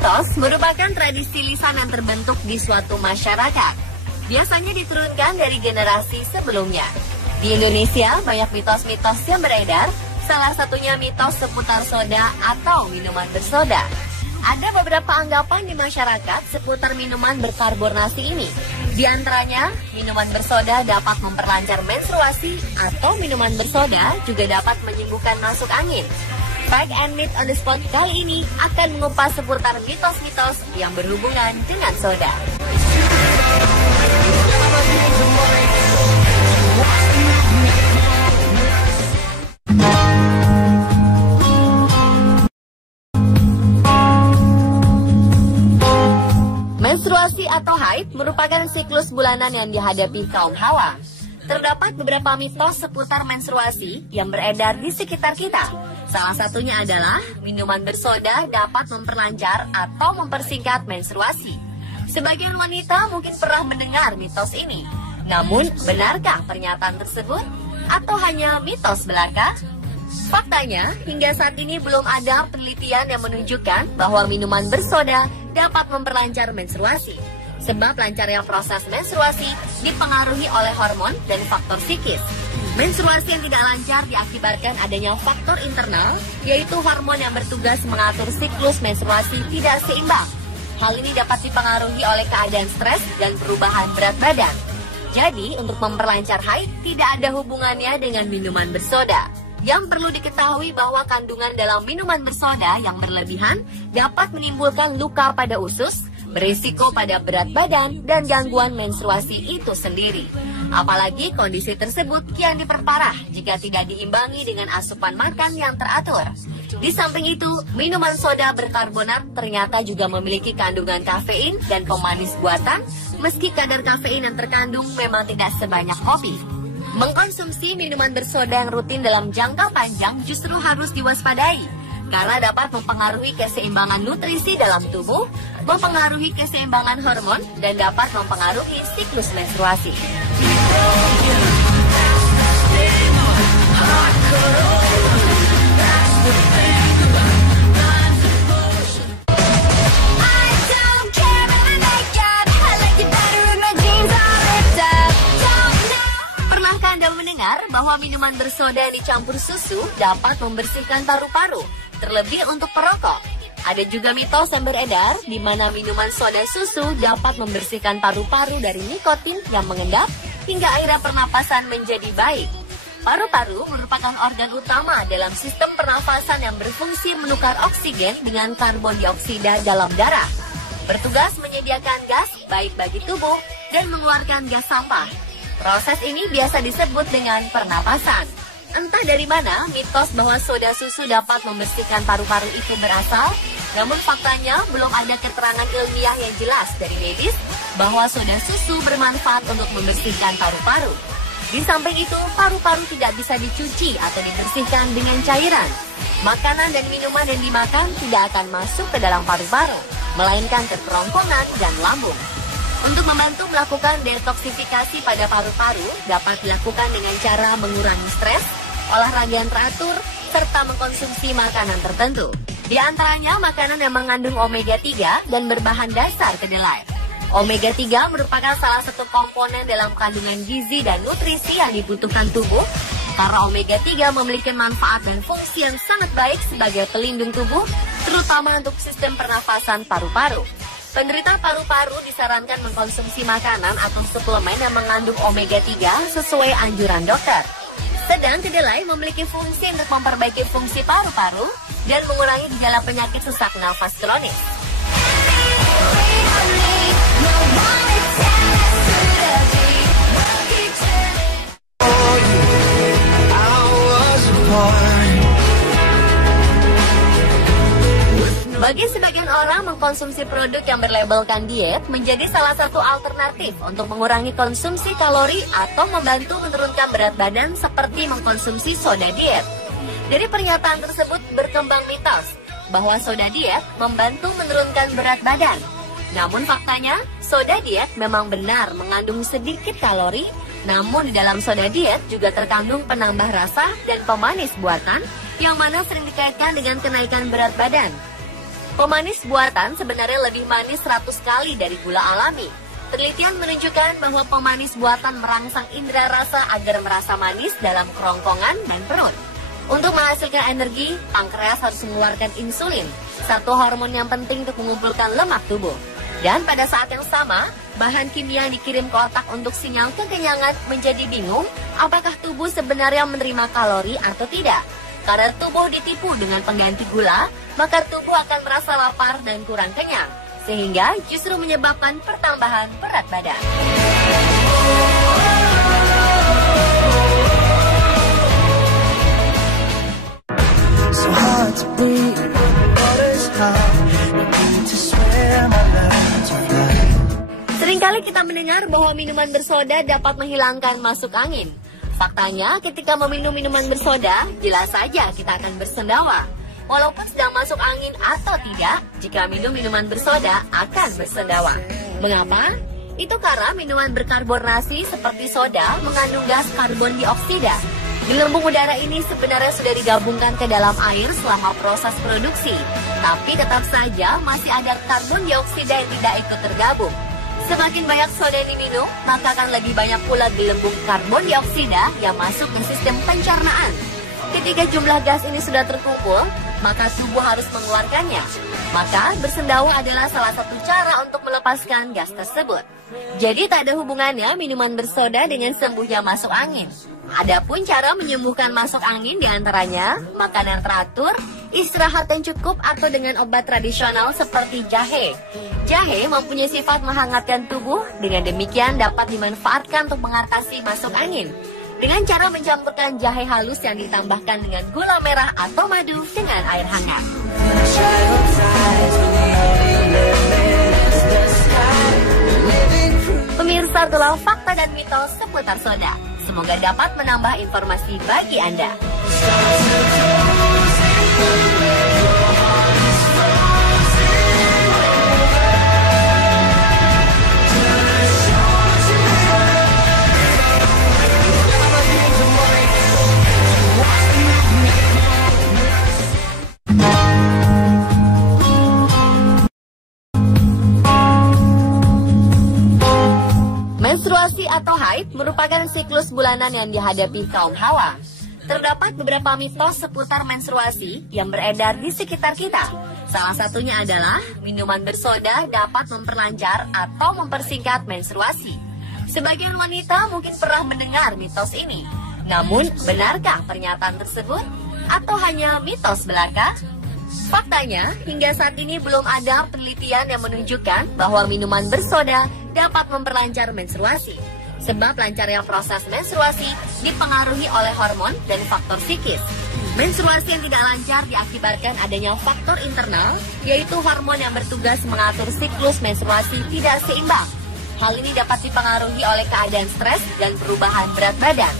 Mitos merupakan tradisi lisan yang terbentuk di suatu masyarakat. Biasanya diturunkan dari generasi sebelumnya. Di Indonesia, banyak mitos-mitos yang beredar, salah satunya mitos seputar soda atau minuman bersoda. Ada beberapa anggapan di masyarakat seputar minuman berkarbonasi ini. Di antaranya, minuman bersoda dapat memperlancar menstruasi atau minuman bersoda juga dapat menyembuhkan masuk angin. Fact and Myth on the Spot kali ini akan mengupas seputar mitos-mitos yang berhubungan dengan soda. Menstruasi atau haid merupakan siklus bulanan yang dihadapi kaum hawa. Terdapat beberapa mitos seputar menstruasi yang beredar di sekitar kita. Salah satunya adalah minuman bersoda dapat memperlancar atau mempersingkat menstruasi. Sebagian wanita mungkin pernah mendengar mitos ini. Namun, benarkah pernyataan tersebut? Atau hanya mitos belaka? Faktanya, hingga saat ini belum ada penelitian yang menunjukkan bahwa minuman bersoda dapat memperlancar menstruasi. Sebab lancarnya proses menstruasi dipengaruhi oleh hormon dan faktor psikis. Menstruasi yang tidak lancar diakibatkan adanya faktor internal, yaitu hormon yang bertugas mengatur siklus menstruasi tidak seimbang. Hal ini dapat dipengaruhi oleh keadaan stres dan perubahan berat badan. Jadi, untuk memperlancar haid tidak ada hubungannya dengan minuman bersoda. Yang perlu diketahui bahwa kandungan dalam minuman bersoda yang berlebihan dapat menimbulkan luka pada usus, berisiko pada berat badan, dan gangguan menstruasi itu sendiri. Apalagi kondisi tersebut kian diperparah jika tidak diimbangi dengan asupan makan yang teratur. Di samping itu, minuman soda berkarbonat ternyata juga memiliki kandungan kafein dan pemanis buatan, meski kadar kafein yang terkandung memang tidak sebanyak kopi. Mengkonsumsi minuman bersoda yang rutin dalam jangka panjang justru harus diwaspadai, karena dapat mempengaruhi keseimbangan nutrisi dalam tubuh, mempengaruhi keseimbangan hormon, dan dapat mempengaruhi siklus menstruasi. Pernahkah Anda mendengar bahwa minuman bersoda yang dicampur susu dapat membersihkan paru-paru, terlebih untuk perokok? Ada juga mitos yang beredar di mana minuman soda susu dapat membersihkan paru-paru dari nikotin yang mengendap hingga akhirnya pernapasan menjadi baik. Paru-paru merupakan organ utama dalam sistem pernafasan yang berfungsi menukar oksigen dengan karbon dioksida dalam darah. Bertugas menyediakan gas baik bagi tubuh dan mengeluarkan gas sampah. Proses ini biasa disebut dengan pernapasan. Entah dari mana mitos bahwa soda susu dapat membersihkan paru-paru itu berasal, namun faktanya belum ada keterangan ilmiah yang jelas dari medis bahwa soda susu bermanfaat untuk membersihkan paru-paru. Di samping itu, paru-paru tidak bisa dicuci atau dibersihkan dengan cairan. Makanan dan minuman yang dimakan tidak akan masuk ke dalam paru-paru, melainkan ke kerongkongan dan lambung. Untuk membantu melakukan detoksifikasi pada paru-paru dapat dilakukan dengan cara mengurangi stres, olahraga yang teratur, serta mengkonsumsi makanan tertentu. Di antaranya makanan yang mengandung omega 3 dan berbahan dasar kedelai. Omega 3 merupakan salah satu komponen dalam kandungan gizi dan nutrisi yang dibutuhkan tubuh, karena omega 3 memiliki manfaat dan fungsi yang sangat baik sebagai pelindung tubuh, terutama untuk sistem pernafasan paru-paru. Penderita paru-paru disarankan mengkonsumsi makanan atau suplemen yang mengandung omega 3 sesuai anjuran dokter. Sedang kedelai memiliki fungsi untuk memperbaiki fungsi paru-paru dan mengurangi gejala penyakit sesak nafas kronis. Bagi sebagian orang, mengkonsumsi produk yang berlabelkan diet menjadi salah satu alternatif untuk mengurangi konsumsi kalori atau membantu menurunkan berat badan seperti mengkonsumsi soda diet. Dari pernyataan tersebut berkembang mitos bahwa soda diet membantu menurunkan berat badan. Namun faktanya, soda diet memang benar mengandung sedikit kalori, namun di dalam soda diet juga terkandung penambah rasa dan pemanis buatan yang mana sering dikaitkan dengan kenaikan berat badan. Pemanis buatan sebenarnya lebih manis 100 kali dari gula alami. Penelitian menunjukkan bahwa pemanis buatan merangsang indera rasa agar merasa manis dalam kerongkongan dan perut. Untuk menghasilkan energi, pankreas harus mengeluarkan insulin, satu hormon yang penting untuk mengumpulkan lemak tubuh. Dan pada saat yang sama, bahan kimia yang dikirim ke otak untuk sinyal kekenyangan menjadi bingung apakah tubuh sebenarnya menerima kalori atau tidak. Karena tubuh ditipu dengan pengganti gula, maka tubuh akan merasa lapar dan kurang kenyang, sehingga justru menyebabkan pertambahan berat badan. Seringkali kita mendengar bahwa minuman bersoda dapat menghilangkan masuk angin. Faktanya, ketika meminum minuman bersoda, jelas saja kita akan bersendawa. Walaupun sedang masuk angin atau tidak, jika minum minuman bersoda akan bersendawa. Mengapa? Itu karena minuman berkarbonasi seperti soda mengandung gas karbon dioksida. Gelembung udara ini sebenarnya sudah digabungkan ke dalam air selama proses produksi, tapi tetap saja masih ada karbon dioksida yang tidak ikut tergabung. Semakin banyak soda yang diminum, maka akan lebih banyak pula gelembung karbon dioksida yang masuk ke sistem pencernaan. Ketika jumlah gas ini sudah terkumpul, maka tubuh harus mengeluarkannya. Maka bersendawa adalah salah satu cara untuk melepaskan gas tersebut. Jadi tak ada hubungannya minuman bersoda dengan sembuhnya masuk angin. Adapun cara menyembuhkan masuk angin diantaranya makanan teratur, istirahat yang cukup atau dengan obat tradisional seperti jahe. Jahe mempunyai sifat menghangatkan tubuh, dengan demikian dapat dimanfaatkan untuk mengatasi masuk angin. Dengan cara mencampurkan jahe halus yang ditambahkan dengan gula merah atau madu dengan air hangat. Pemirsa, itulah fakta dan mitos seputar soda. Semoga dapat menambah informasi bagi Anda. Menstruasi atau haid merupakan siklus bulanan yang dihadapi kaum hawa. Terdapat beberapa mitos seputar menstruasi yang beredar di sekitar kita. Salah satunya adalah minuman bersoda dapat memperlancar atau mempersingkat menstruasi. Sebagian wanita mungkin pernah mendengar mitos ini. Namun, benarkah pernyataan tersebut? Atau hanya mitos belaka? Faktanya, hingga saat ini belum ada penelitian yang menunjukkan bahwa minuman bersoda dapat memperlancar menstruasi. Sebab lancarnya proses menstruasi dipengaruhi oleh hormon dan faktor psikis. Menstruasi yang tidak lancar diakibatkan adanya faktor internal, yaitu hormon yang bertugas mengatur siklus menstruasi tidak seimbang. Hal ini dapat dipengaruhi oleh keadaan stres dan perubahan berat badan.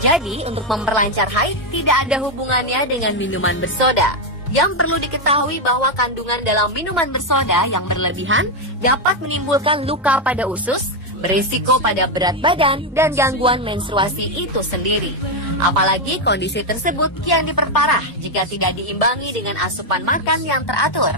Jadi, untuk memperlancar haid tidak ada hubungannya dengan minuman bersoda. Yang perlu diketahui bahwa kandungan dalam minuman bersoda yang berlebihan dapat menimbulkan luka pada usus, berisiko pada berat badan, dan gangguan menstruasi itu sendiri. Apalagi kondisi tersebut kian diperparah jika tidak diimbangi dengan asupan makan yang teratur.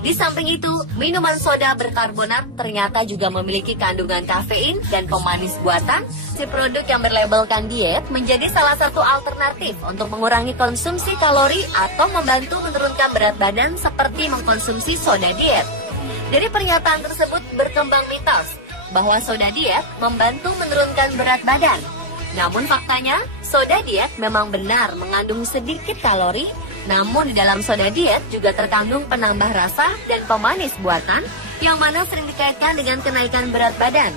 Di samping itu, minuman soda berkarbonat ternyata juga memiliki kandungan kafein dan pemanis buatan. Si produk yang berlabelkan diet menjadi salah satu alternatif untuk mengurangi konsumsi kalori atau membantu menurunkan berat badan seperti mengkonsumsi soda diet. Dari pernyataan tersebut berkembang mitos bahwa soda diet membantu menurunkan berat badan. Namun faktanya, soda diet memang benar mengandung sedikit kalori, namun di dalam soda diet juga terkandung penambah rasa dan pemanis buatan yang mana sering dikaitkan dengan kenaikan berat badan.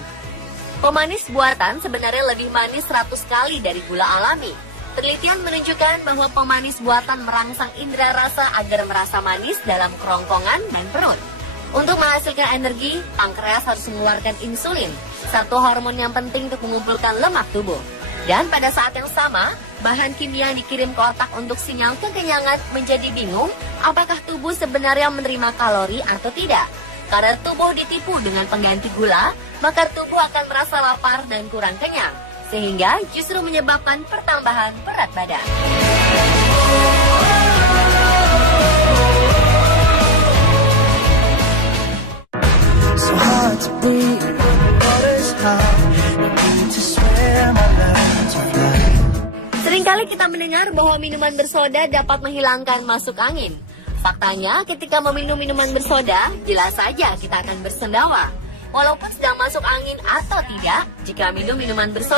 Pemanis buatan sebenarnya lebih manis 100 kali dari gula alami. Penelitian menunjukkan bahwa pemanis buatan merangsang indera rasa agar merasa manis dalam kerongkongan dan perut. Untuk menghasilkan energi, pankreas harus mengeluarkan insulin, satu hormon yang penting untuk mengumpulkan lemak tubuh. Dan pada saat yang sama, bahan kimia yang dikirim ke otak untuk sinyal kekenyangan menjadi bingung apakah tubuh sebenarnya menerima kalori atau tidak. Karena tubuh ditipu dengan pengganti gula, maka tubuh akan merasa lapar dan kurang kenyang, sehingga justru menyebabkan pertambahan berat badan. Sering kita mendengar bahwa minuman bersoda dapat menghilangkan masuk angin. Faktanya, ketika meminum minuman bersoda, jelas saja kita akan bersendawa. Walaupun sedang masuk angin atau tidak, jika minum minuman bersoda,